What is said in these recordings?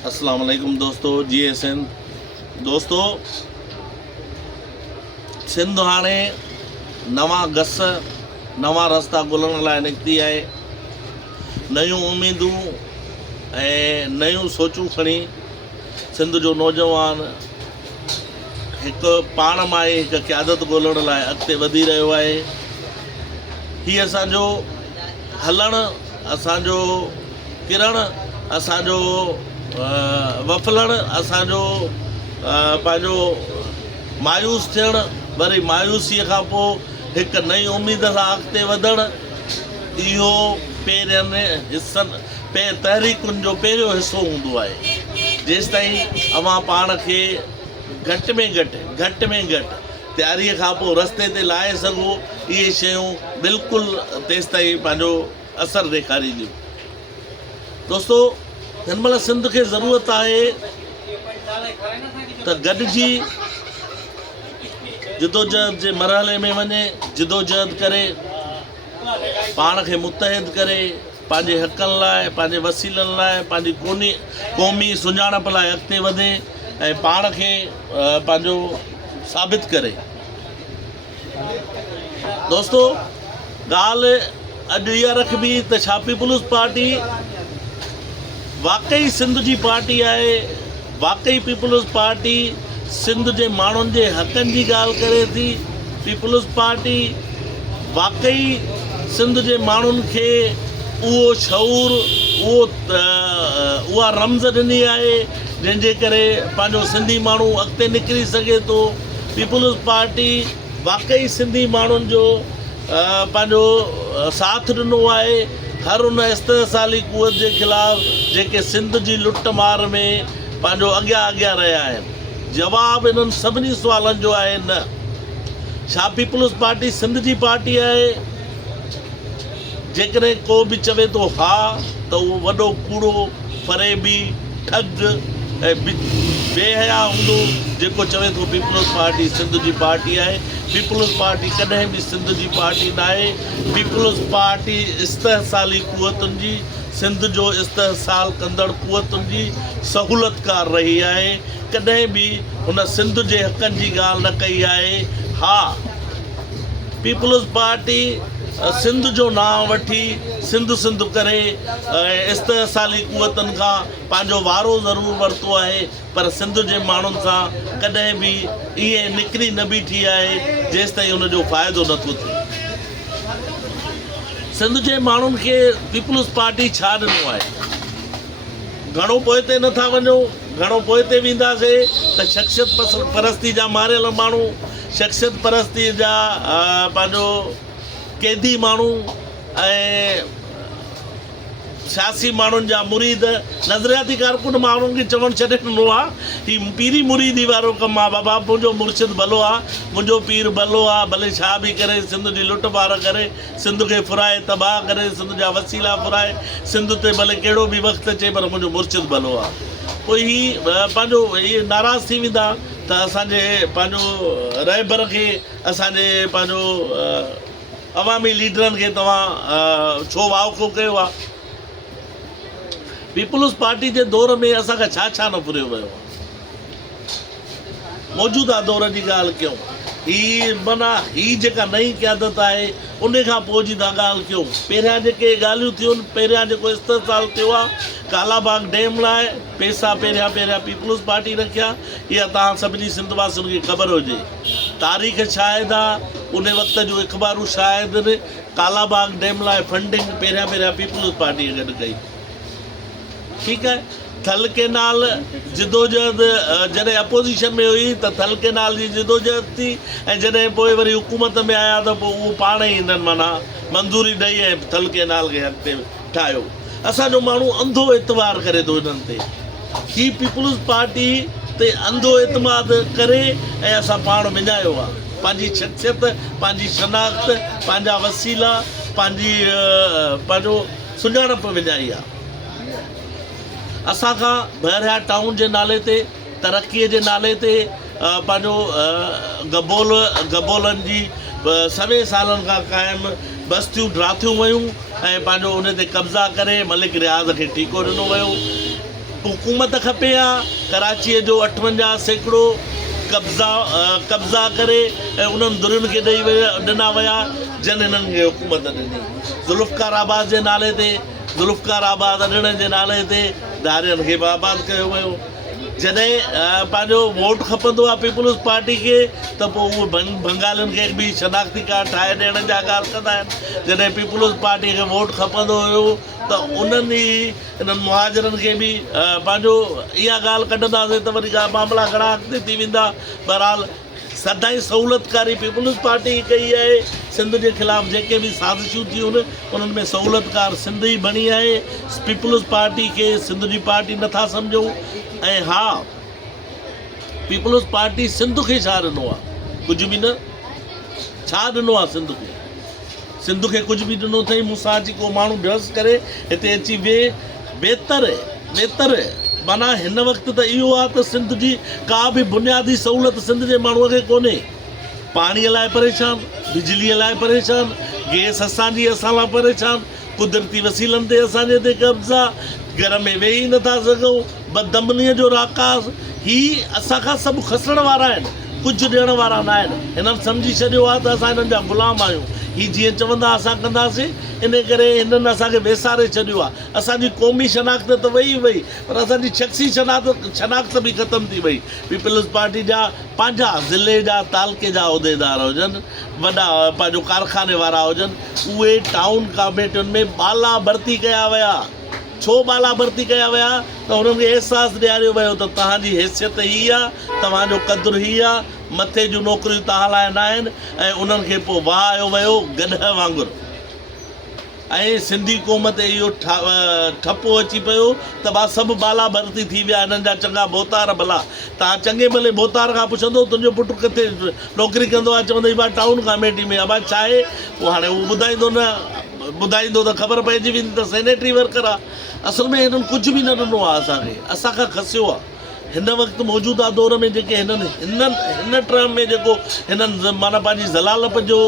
अस्सलाम वालेकुम दोस्तों। GSN दोस्तों, सिंध हाणे नवा गस नवा रस्ता ॻोल्हण लाइ निकिती आहे। नयूं उम्मीदूं ऐं नयूं सोचूं खणी सिंध जो नौजवान हिकु पाण मां ई हिकु क़यादत ॻोल्हण लाइ अॻिते वधी रहियो आहे। हीअ असांजो हलणु, असांजो किरण, असांजो वफलण, असांजो पंहिंजो मायूस थियणु, वरी मायूसीअ खां पोइ हिकु नई उमेद सां अॻिते वधणु, इहो पहिरियनि हिसनि तहरीकुनि जो पहिरियों हिसो हूंदो आहे। जेसिताईं अवां पाण खे घटि में घटि तयारीअ खां पोइ रस्ते ते लाहे सघो, इहे शयूं बिल्कुलु तेसिताईं पंहिंजो असरु ॾेखारींदियूं। दोस्तो, हिन महिल सिंध खे ज़रूरत आहे त गॾिजी जिदोजहद जे मरहले में वञे, जिदोजहद करे, पाण खे मुतहिद करे, पंहिंजे हक़नि लाइ, पंहिंजे वसीलनि लाइ, पंहिंजी क़ौमी सुञाणप लाइ अॻिते वधे ऐं पाण खे पंहिंजो साबित करे। दोस्तो, ॻाल्हि अॼु इहा रखबी त छा पीपुल्स पार्टी वाकई सिंध जी पार्टी आहे, वाकई पीपुल्स पार्टी सिंध जे माण्हुनि जे हक़नि जी ॻाल्हि करे थी। पीपुल्स पार्टी वाकई सिंध जे माण्हुनि खे उहो शऊर, उहा रमज़ ॾिनी आहे जंहिंजे करे पंहिंजो सिंधी माण्हू अॻिते निकिरी सघे थो। पीपुल्स पार्टी वाकई सिंधी माण्हुनि जो पंहिंजो साथ ॾिनो आहे हर उन इस्तेसाली क़ुवत जे ख़िलाफ़ जेके सिंध जी लुट मार में पंहिंजो अॻियां रहिया आहिनि। जवाबु इन्हनि सभिनी सुवालनि जो आहे न। छा पीपुल्स पार्टी सिंध जी पार्टी आहे? जेकॾहिं को बि चवे थो हा, त उहो वॾो कूड़ो, फरेबी, ठग ऐं बेहया हूंदो जेको चवे थो पीपुल्स पार्टी सिंध जी पार्टी आहे। पीपुल्स पार्टी कॾहिं बि सिंध जी पार्टी न आहे। पीपुल्स पार्टी इस्तेसाली क़ुवतुनि जी, सिंध जो इस्तेसाल कंदड़ क़ुवतुनि जी सहूलतकार रही आहे। कॾहिं बि हुन सिंध जे हक़नि जी ॻाल्हि न कई आहे। हा, पीपुल्स पार्टी सिंध जो नाम वठी सिंध करे इस्तेसाली क़ुवतनि खां पंहिंजो वारो ज़रूरु वरितो आहे, पर सिंध जे माण्हुनि सां कॾहिं बि ईअं निकिरी न बीठी आहे जेसिताईं हुनजो फ़ाइदो नथो थिए। सिंध जे माण्हुनि खे पीपुल्स पार्टी छा ॾिनो आहे? घणो पोइ ते नथा वञो, घणो पोइ ते वेंदासीं त शख़्सियत परस्ती जा मारियल माण्हू, शख़्सियत परस्ती जा पंहिंजो क़ैदी माण्हू ऐं सियासी माण्हुनि जा मुरीद, नज़रियाती कारकुन माण्हुनि खे चवणु छॾे ॾिनो आहे हीउ पीरी मुरीदी वारो कमु आहे। बाबा, मुंहिंजो मुर्शिद भलो आहे, मुंहिंजो पीर भलो आहे, भले छा बि करे, सिंध जी लुट पार करे, सिंध खे फुराए तबाह करे, सिंध जा वसीला फुराए, सिंध ते भले कहिड़ो बि वक़्तु अचे, पर मुंहिंजो मुर्शिद भलो आहे। पोइ हीअ पंहिंजो इहे नाराज़ थी वेंदा त असांजे पंहिंजो रहबर खे, असांजे पंहिंजो अवामी लीडरनि खे तव्हां छो वाउको कयो आहे? पीपुल्स पार्टी जे दौर में असांखां छा न फुरियो वियो आहे? मौजूदा दौर जी ॻाल्हि कयूं, हीअ जेका नई क़यादत आहे उन खां पोइ जी था ॻाल्हि कयूं। पहिरियां जेके ॻाल्हियूं थियूं, पहिरियां जेको इस्तेसाल थियो आहे कालाबाग डैम लाइ, पैसा पहिरियां पीपुल्स पार्टी रखिया। इहा तव्हां सभिनी सिंध वासियुनि खे ख़बर हुजे। तारीख़ शाहिद आहे, उन वक़्त जो अख़बारूं शाहिद आहिनि। कालाबाग डैम लाइ फंडिंग पहिरियां पीपुल्स पार्टीअ गॾु कई। ठीकु आहे। थल केनाल जिदोजहद जॾहिं अपोज़िशन में हुई त थल केनाल जी जिदोजहद थी, ऐं जॾहिं पोइ वरी हुकूमत में आया त पोइ उहो पाण ई हिननि माना मंज़ूरी ॾेई ऐं थल केनाल खे अॻिते ठाहियो। असांजो माण्हू अंधो एतबार करे थो हिननि ते। ही पीपुल्स पार्टी ते अंधो एतमाद करे ऐं असां पाण विञायो आहे। पंहिंजी शख़्सियत, पंहिंजी शनाख़्त, पंहिंजा वसीला, पंहिंजो सुञाणप विञाई आहे। असांखां बहरिया टाउन जे नाले ते, तरक़ीअ जे नाले ते पंहिंजो गबोलनि जी 100 सालनि खां क़ाइमु बस्तियूं ड्राथियूं वयूं ऐं पंहिंजो उन ते कब्ज़ा करे मलिक रियाज़ खे ठीको ॾिनो वियो। हुकूमत खपे आहे कराचीअ जो 58% कब्ज़ा करे ऐं उन्हनि दुरियुनि खे ॾिना विया जन हिननि खे हुकूमत ॾिनी। ज़ुल्फ़कार आबाद जे नाले ते ज़ुल्फ़कार आबाद ॾियण जे नाले ते दारियनि खे बि आबाद कयो वियो। जॾहिं पंहिंजो वोट खपंदो आहे पीपल्स पार्टी खे त पोइ उहे बंगालियुनि खे बि शनाख्ती कार्ड ठाहे ॾियण जा ॻाल्हि कंदा आहिनि। जॾहिं पीपल्स पार्टी खे वोट खपंदो हुयो त उन्हनि ई इन्हनि मुहाजिरनि खे बि पंहिंजो इहा ॻाल्हि कढंदासीं त वरी मामला घणा अॻिते थी वेंदा। बहरहाल सदाईं सहूलियतकारी पीपल्स पार्टी कई आहे। सिंध जे ख़िलाफ़ु जेके बि साज़िशूं थियूं उन्हनि में सहूलियतकार सिंध ई बणी आहे। पीपल्स पार्टी खे सिंध जी पार्टी नथा सम्झूं। ऐं हा, पीपल्स पार्टी सिंध खे छा ॾिनो आहे? कुझु बि न। छा ॾिनो आहे सिंध खे? सिंध खे कुझु बि ॾिनो अथई। मूंसां अची को माण्हू बहस करे हिते अची वेह बेहतर माना हिन वक़्तु त इहो आहे त सिंध जी का बि बुनियादी सहूलियत सिंध जे माण्हूअ खे कोन्हे। पाणीअ लाइ परेशान, बिजलीअ लाइ परेशान, गैस असां लाइ परेशान, कुदरती वसीलनि ते असांजे ते कब्ज़ा, घर में वेही नथा सघूं, बदमनीअ जो राकास। ही असांखां सभु खसण वारा आहिनि, कुझु ॾियण वारा न आहिनि। हिननि सम्झी छॾियो आहे त असां हिननि जा ग़ुलाम आहियूं। ही जीअं चवंदा असां कंदासीं, इन करे हिननि असांखे वेसारे छॾियो आहे। असांजी क़ौमी शनाख़्त त वई पर असांजी शख़्सी शनाख़्त बि ख़तमु थी वई। पीपल्स पार्टी जा पंहिंजा ज़िले जा तालके जा उहिदेदार हुजनि, वॾा पंहिंजो कारखाने वारा हुजनि, उहे टाउन कमेटियुनि में बाला भर्ती कया विया। छो बाला भर्ती कया विया? त हुननि खे अहसासु ॾियारियो वियो त तव्हांजी हैसियत हीअ आहे, तव्हांजो क़दुरु हीअ आहे, मथे जूं नौकरियूं तव्हां लाइ न आहिनि। ऐं उन्हनि खे पोइ वहायो वियो गॾह वांगुरु। ऐं सिंधी क़ौम ते इहो ठपो अची पियो त बा सभु बाला भर्ती थी विया। हिननि जा चङा बोतार भला। तव्हां चङे भले बोतार खां पुछंदो तुंहिंजो पुटु किथे नौकिरी कंदो आहे, चवंदई बा टाउन कमेटी में। बा छा आहे? पोइ हाणे उहो ॿुधाईंदो त ख़बर पइजी वेंदी त सैनेटरी वर्कर आहे। असल में हिननि कुझु बि न ॾिनो आहे असांखे, असांखां खसियो आहे। हिन वक़्तु मौजूदा दौर में जेके हिन टर्म में जेको हिननि माना पंहिंजी ज़लालत जो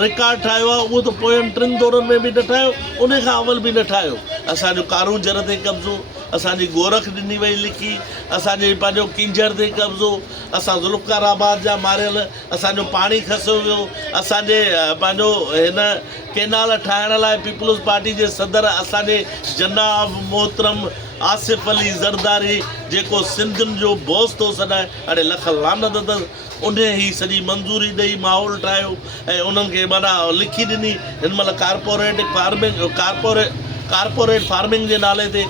रिकॉर्ड ठाहियो आहे, उहो त पोयनि 3 दौरनि में बि न ठाहियो, उन खां अवल बि न ठाहियो। असांजो कारूंजर ते कब्ज़ो, असांजी गोरख ॾिनी वई लिखी, असांजे पंहिंजो किंजर ते कब्ज़ो, असां ज़ुल्फ़कार आबाद जा मारियल, असांजो पाणी खसियो वियो। असांजे पंहिंजो हिन केनाल ठाहिण लाइ पीपल्स पार्टी जे सदर असांजे जनाब मोहतरम आसिफ अली ज़रदारी, जेको सिंधियुनि जो बॉस थो सॾाए, हाणे लख लानत अथसि, उन ई सॼी मंज़ूरी ॾेई माहौल ठाहियो ऐं उन्हनि खे माना लिखी ॾिनी। हिन महिल कारपोरेट फार्मिंग जे नाले ते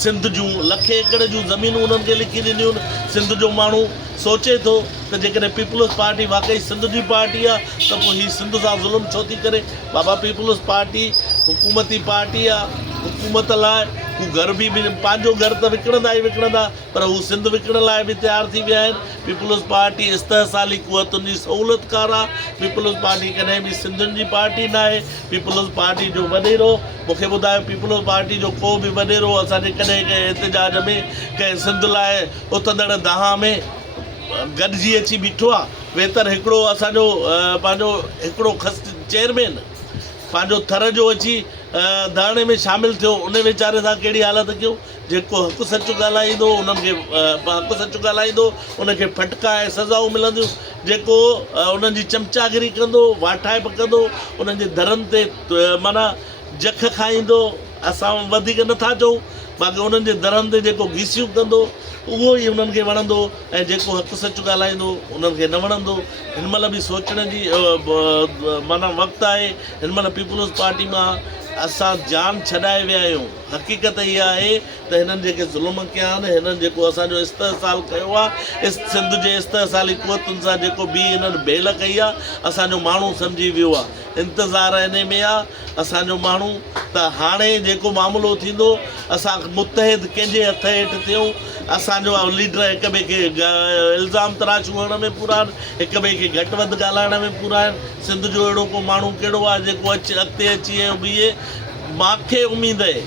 सिंध जूं लखे एकड़ जूं ज़मीनूं उन्हनि खे लिखी ॾिनियूं। सिंध जो माण्हू सोचे थो त जेकॾहिं पीपल्स पार्टी वाक़ई सिंध जी पार्टी आहे त पोइ हीअ सिंध सां ज़ुल्म छो थी करे? बाबा पीपल्स पार्टी हुकूमती पार्टी आहे। हुकूमत लाइ हू घर बि पंहिंजो घर त विकिणंदा ई विकिणंदा, पर हू सिंध विकिणण लाइ बि तयारु थी विया आहिनि। पीपल्स पार्टी इस्तहसाली क़ुवतुनि जी सहूलियतकार आहे। पीपल्स पार्टी कॾहिं बि सिंधियुनि जी पार्टी न आहे। पीपल्स पार्टी जो वॾेरो मूंखे ॿुधायो, पीपल्स पार्टी जो को बि वॾेरो असांजे कॾहिं कंहिं एहतिजाज में कंहिं सिंध लाइ उथंदड़ दहा में गॾिजी अची बीठो आहे? बहितर हिकिड़ो असांजो पंहिंजो हिकिड़ो चेयरमैन पंहिंजो थर जो अची धरणे में शामिलु थियो, उन वीचारे सां कहिड़ी हालत कयूं? जेको हक़ु सचु ॻाल्हाईंदो उन्हनि खे हक़ु सचु ॻाल्हाईंदो उनखे फटका ऐं सज़ाऊं मिलंदियूं। जेको उन्हनि जी चमचागिरी कंदो, वाठाइप कंदो, उन्हनि जे दरनि ते माना जख खाईंदो, असां वधीक नथा चऊं, बाक़ी उन्हनि जे दरनि ते जेको घीसियूं कंदो उहो ई उन्हनि खे वणंदो, ऐं जेको हक़ु सचु ॻाल्हाईंदो उन्हनि खे न वणंदो। हिन महिल बि सोचण जी माना वक़्तु आहे। हिन महिल पीपल्स पार्टी मां असां जान छॾाए विया आहियूं। हक़ीक़त इहा आहे त हिननि जेके ज़ुल्म कया आहिनि, हिननि जेको असांजो इस्तहसाल कयो आहे, सिंध जे इस्तहसाली क़ुवतुनि सां जेको बि हिननि बेल कई आहे, असांजो माण्हू सम्झी वियो आहे। इंतज़ारु इन में आहे असांजो माण्हू त हाणे जेको मामिलो थींदो, असां मुतहिद कंहिंजे हथ हेठि थियूं। असांजो लीडर हिक ॿिए खे इल्ज़ाम तराशूं हणण में पूरा आहिनि, हिक ॿिए खे घटि वधि ॻाल्हाइण में पूरा आहिनि। सिंध जो अहिड़ो को माण्हू कहिड़ो आहे जेको अॻिते अची ऐं बीहे? मूंखे उमेदु आहे,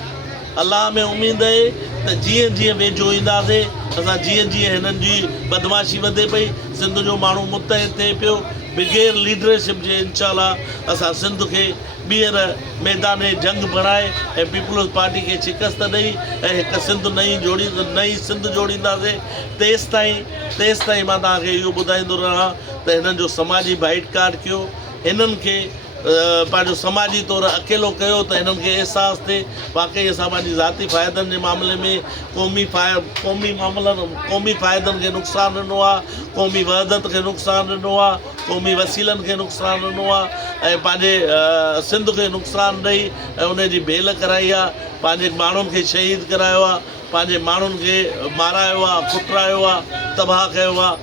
अलाह में उमेदु आहे त जीअं जीअं वेझो ईंदासीं, असां जीअं जीअं हिननि जी बदमाशी वधे पई, सिंध जो माण्हू मुतहिद थिए पियो, बग़ैर लीडरशिप जे इंशाअल्लाह असां सिंध खे ॿीहर मैदान जंग बणाए ऐं पीपल्स पार्टी खे शिकस्त ॾेई ऐं हिकु सिंध नई सिंध जोड़ींदासीं। तेसि ताईं मां तव्हांखे इहो ॿुधाईंदो रहां त हिननि जो समाजी बाइटकाट कयो, हिननि खे पंहिंजो समाजी तौरु अकेलो कयो त हिननि खे अहसासु थिए वाक़ई असां पंहिंजी ज़ाती फ़ाइदनि जे मामले में क़ौमी फ़ाइदनि खे नुक़सानु ॾिनो आहे, क़ौमी वहदत खे नुक़सानु ॾिनो आहे, क़ौमी वसीलनि खे नुक़सानु ॾिनो आहे ऐं पंहिंजे सिंध खे नुक़सानु ॾेई ऐं उनजी भेल कराई आहे, पंहिंजे माण्हुनि खे शहीद करायो आहे, पंहिंजे माण्हुनि खे मारायो आहे, कुटरायो आहे, तबाह कयो आहे।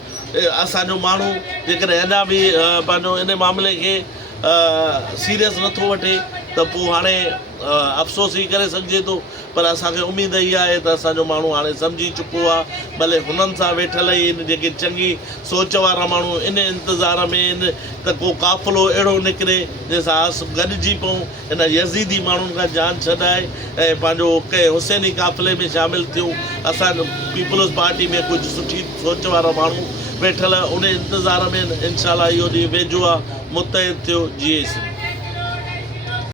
असांजो माण्हू जेकॾहिं अञा बि पंहिंजो इन मामले खे सीरियस नथो वठे त पोइ हाणे अफ़सोस ई करे सघिजे थो, पर असांखे उमेदु इहा आहे त असांजो माण्हू हाणे सम्झी चुको आहे। भले हुननि सां वेठल ई इन जेके चङी सोच वारा माण्हू इन इंतज़ार में आहिनि त को क़ाफ़िलो अहिड़ो निकिरे जंहिंसां असां गॾिजी पऊं, इन यज़ीदी माण्हुनि खां जान छॾाए ऐं पंहिंजो कंहिं हुसैनी क़ाफ़िले में शामिलु थियूं। असां पीपल्स पार्टी में कुझु सुठी सोच वारा माण्हू वेठल उन इंतज़ार में इंशाअल्लाह इहो ॾींहुं वेझो आहे, मुतहिद थियो। जी